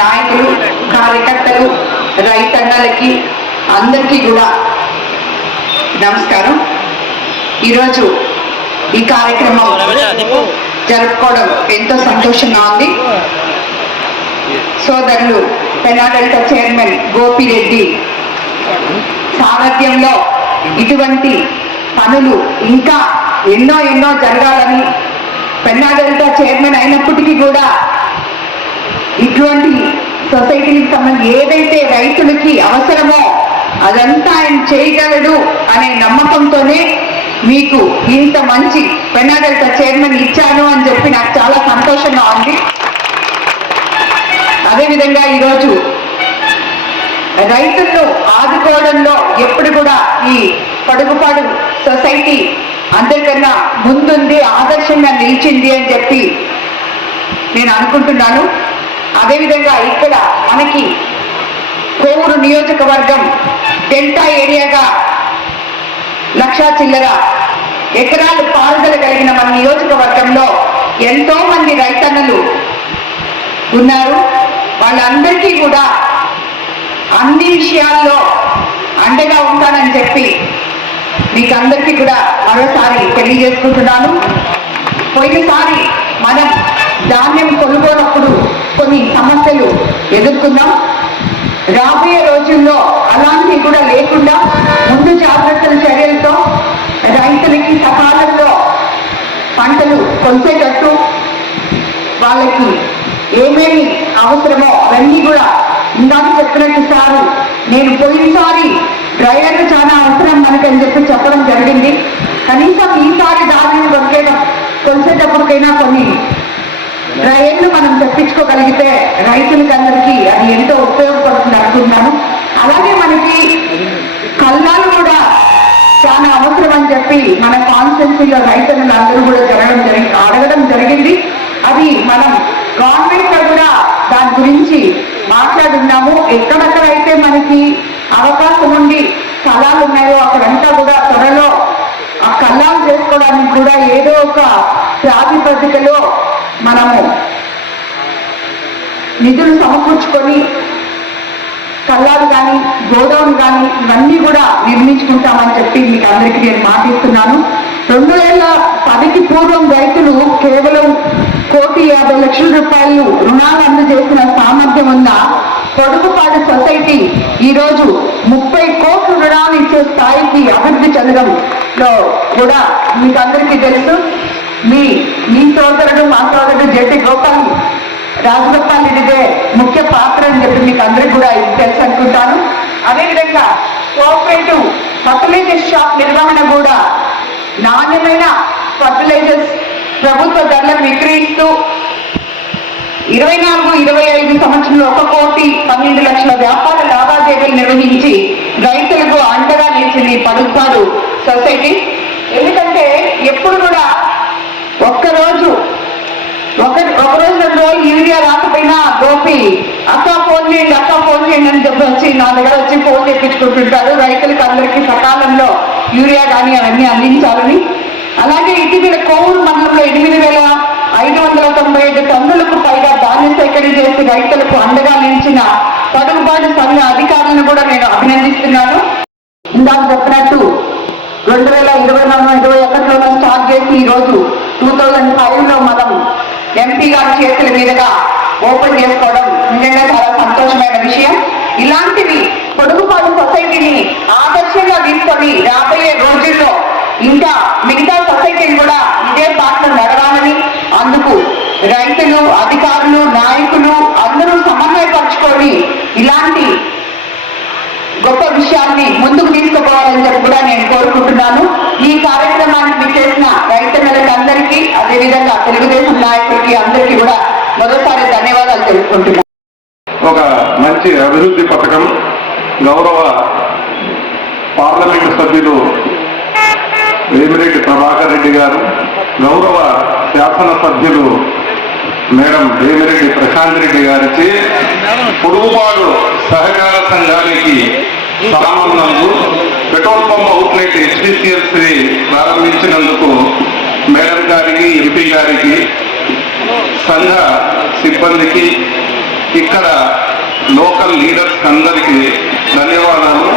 నాయకులు కార్యకర్తలు రైతన్నలకి అందరికీ కూడా నమస్కారం. ఈరోజు ఈ కార్యక్రమం జరుపుకోవడం ఎంతో సంతోషంగా ఉంది. సోదరులు పెనాడల్టా చైర్మన్ గోపిరెడ్డి సారథ్యంలో ఇటువంటి పనులు ఇంకా ఎన్నో ఎన్నో జరగాలని పెన్నాడల్టా చైర్మన్ అయినప్పటికీ కూడా ఇటువంటి సొసైటీకి సంబంధించి ఏదైతే రైతులకి అవసరమో అదంతా ఆయన చేయగలడు అనే నమ్మకంతోనే మీకు ఇంత మంచి పెన్నాడల్టా చైర్మన్ ఇచ్చాను అని చెప్పి నాకు చాలా సంతోషంగా ఉంది. అదేవిధంగా ఈరోజు రైతులను ఆదుకోవడంలో ఎప్పుడు కూడా ఈ పడుగుపాడు సొసైటీ అందరికన్నా ముందుంది ఆదర్శంగా నిలిచింది అని చెప్పి నేను అనుకుంటున్నాను. అదేవిధంగా ఇక్కడ మనకి కోవూరు నియోజకవర్గం డెల్టా ఏరియాగా లక్షా చిల్లర ఎకరాలు పారుదల కలిగిన మన నియోజకవర్గంలో ఎంతో మంది రైతన్నలు ఉన్నారు. వాళ్ళందరికీ కూడా అన్ని విషయాల్లో అండగా ఉంటానని చెప్పి మీకు అందరికీ కూడా మరోసారి తెలియజేసుకుంటున్నాను. పోయినసారి మనం ధాన్యం కొనుగోనప్పుడు కొన్ని సమస్యలు ఎదుర్కొన్నాం రాబోయే రోజుల్లో అలాంటివి కూడా లేకుండా ముందు జాగ్రత్తల చర్యలతో రైతులకి సకాలంలో పంటలు కొలిచేటట్టు వాళ్ళకి ఏమేమి అవసరమో అవన్నీ కూడా ఇందాక చెప్పినట్టు సారు. నేను పోయినసారి డ్రైవర్లు చాలా అవసరం మనకని చెప్పి చెప్పడం జరిగింది. కనీసం ఈసారి దారిని కొరికే కొలిసేటప్పటికైనా కొన్ని రైళ్ళు మనం తెప్పించుకోగలిగితే రైతులకి అందరికీ అది ఎంతో ఉపయోగపడుతుంది అనుకుంటున్నాను. అలాగే మనకి కళ్ళాలు కూడా చాలా అవసరం అని చెప్పి మన కాన్స్టెన్సీలో రైతులను అందరూ కూడా జరగడం జరిగి అడగడం జరిగింది. అది మనం గవర్నమెంట్లో కూడా దాని గురించి మాట్లాడున్నాము. ఎక్కడెక్కడైతే మనకి అవకాశం ఉండి స్థలాలు ఉన్నాయో అక్కడంతా కూడా త్వరలో ఆ కళ్ళాలు చేసుకోవడానికి కూడా ఏదో ఒక ప్రాతిపదికలో మనము నిధులు సమకూర్చుకొని కల్లాలు కానీ గోడౌన్ కానీ ఇవన్నీ కూడా నిర్మించుకుంటామని చెప్పి మీకు అందరికీ నేను మాటిస్తున్నాను రెండు వేల పదికి పూర్వం రైతులు కేవలం కోటి యాభై లక్షల రూపాయలు రుణాలు అందజేసిన సామర్థ్యం ఉన్న పొడుగుపాడు సొసైటీ ఈరోజు ముప్పై కోట్ల రుణాలు ఇచ్చే స్థాయికి అభివృద్ధి చెందడంలో కూడా మీకు అందరికీ తెలుసు. మీ మీ సోదరుడు మా సోదరుడు జెట్టి గోపాల్ రాజగోపాల్ రెడ్డిదే ముఖ్య పాత్ర అని చెప్పి మీకు అందరికి కూడా ఇది తెలుసు అనుకుంటాను. అదేవిధంగా కోఆపరేటివ్ ఫర్టిలైజర్ షాప్ నిర్వహణ కూడా నాణ్యమైన ఫర్టిలైజర్స్ ప్రభుత్వ ధరలకు విక్రయిస్తూ ఇరవై నాలుగు ఇరవై ఐదు సంవత్సరంలో ఒక కోటి పన్నెండు లక్షల వ్యాపార లావాదేవీలు నిర్వహించి రైతులకు అండగా నిలిచింది ఈ సొసైటీ. ఎందుకంటే ఎప్పుడు కూడా ఒక్కరోజు ఒక ఒక రోజు రెండు రోజులు యూరియా గోపి అక్క ఫోన్ చేయండి అక్క ఫోన్ చేయండి అని చెప్పి వచ్చి నా దగ్గర వచ్చి ఫోన్ చేయించుకుంటుంటారు రైతులకు అందరికీ సకాలంలో యూరియా కానీ అవన్నీ అందించాలని. అలాగే ఇటీవల కోవూరు మండలంలో ఎనిమిది వేల ఐదు వందల తొంభై ఐదు టన్నులకు పైగా ధాన్యం సేకరణ చేసి రైతులకు అండగా నిలిచిన పడుగుబాటు సంఘ అధికారులను కూడా నేను అభినందిస్తున్నాను. ఇందాక చెప్పినట్టు రెండు వేల ఇరవై నాలుగు ఇరవై ఒకటిలో స్టార్ట్ చేసి ఈ రోజు టూ థౌజండ్ ఫైవ్లో మనం ఎంపీ గారి చేతుల మీదుగా ఓపెన్ చేసుకోవడం నిజంగా చాలా సంతోషమైన విషయం. ఇలాంటివి పొడుగుపాడు సొసైటీని ఆదర్శంగా తీసుకొని రాబోయే రోజుల్లో ఇంకా మిగతా సొసైటీని కూడా ఇదే బాటలో నడవాలని అందుకు రైతులు అధికారులు నాయకులు అందరూ సమన్వయపరచుకొని ఇలాంటి గొప్ప విషయాన్ని ముందుకు తీసుకుపోవాలని చెప్పి కూడా నేను కోరుకుంటున్నాను. ఈ కార్యక్రమానికి చేసిన రైతన్నలకు అందరికీ అదేవిధంగా తెలుగుదేశం నాయకులకి అందరికీ కూడా మరోసారి ధన్యవాదాలు తెలుపుకుంటున్నాను. ఒక మంచి అభివృద్ధి పథకం గౌరవ పార్లమెంటు సభ్యులు వేమిరెడ్డి ప్రభాకర్ రెడ్డి గారు గౌరవ శాసన సభ్యులు మేడం వేమిరెడ్డి ప్రశాంత్ రెడ్డి గారికి పొడుగుపాడు సహకార సంఘానికి సామాన్యందు పెట్రోల్ పంప్ అవుట్లెట్ హెచ్డిసిఎల్సి ప్రారంభించినందుకు మేడం గారికి ఎంపీ గారికి సంఘ సిబ్బందికి ఇక్కడ లోకల్ లీడర్స్ అందరికీ ధన్యవాదాలు.